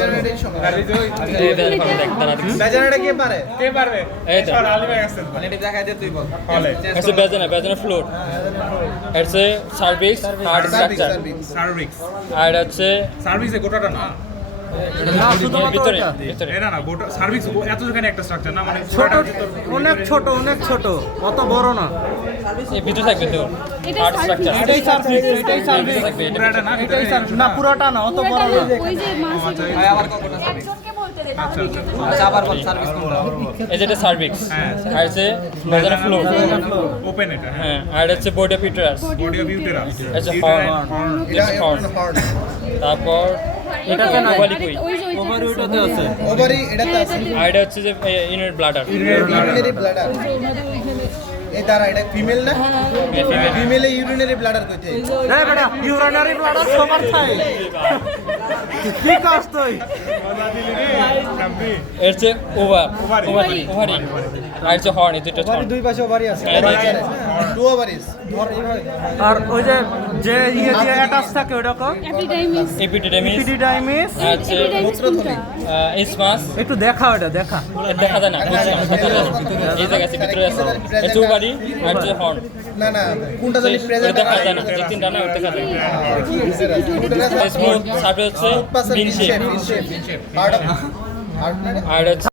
ভেজানাটাই সমস্যা। এই দেখো দেখ দাঁড়া দেখ ভেজানাটা কে পারে? এই তো মানে এটা দেখাই দে তুই বল। হচ্ছে বেজনা ফ্লোর হচ্ছে সার্ভিস হার্ড স্ট্রাকচার সার্ভিক্স আর হচ্ছে সার্ভিসে গোটাটা না ভিতরে এটা না গোটা সার্ভিক্স এত যেখানে একটা স্ট্রাকচার না মানে ছোট, অনেক ছোট, অত বড় না। এই ভিতরে থাকবে তো হার্ড স্ট্রাকচার এটাই সার্ভিস, এটাই সার্ভিস, থাকবে এটা পুরাটা না এটাই সার্ভিস। না পুরাটা না, অত বড় না। ওই যে মাছ ভাই আবার কখন সার্ভিস? একজনকে বলতে দে তাহলে আচ্ছা আবার বল সার্ভিস কোনটা? এই যেটা সার্ভিক্স আর হচ্ছে বেজনা ফ্লোর ওপেন এটা হ্যাঁ আর হচ্ছে body of uterus body of uterus আচ্ছা হর্ন এটা হর্ন হর্ন। তারপর এটাতে না, ওভালি কই ওই যে ওভার ওইটাতে আছে। ওভারি এটাতে আছে। আর এটা হচ্ছে যে ইনার ব্লাডার ইউরিনারি ব্লাডার। এই দাঁড়া এটা ফিমেল না? ফিমেলে ইউরিনারি ব্লাডার কইতে। এই বেটা, ইউরিনারি ব্লাডার সবার থাকে। কি কাজ তুই? এর হচ্ছে ওভারি আর হচ্ছে হর্ন এই দুটো হর্ন দুই পাশে ওভারই আছে। Two ovaries. আর ওই যে যে ইয়ে দিয়ে অ্যাটাচ থাকে ওটা কো এপিডাইমিস এপিডিডামিস এপিডিডাইমিস। আর হচ্ছে মূত্রথলি। ইসমাস একটু দেখা ওটা দেখা। দেখা যায় না বুঝছি না এই জায়গা আছে ভিতরে আছে হচ্ছে ওভারি আর হচ্ছে হর্ন না না কোনটা জানি প্রেজেন্ট দেখা যায় না যে তিনটা না ওটা দেখা যায় স্মুথ সার্ভিস হচ্ছে in bean shape shape. Heart of heart আর হচ্ছে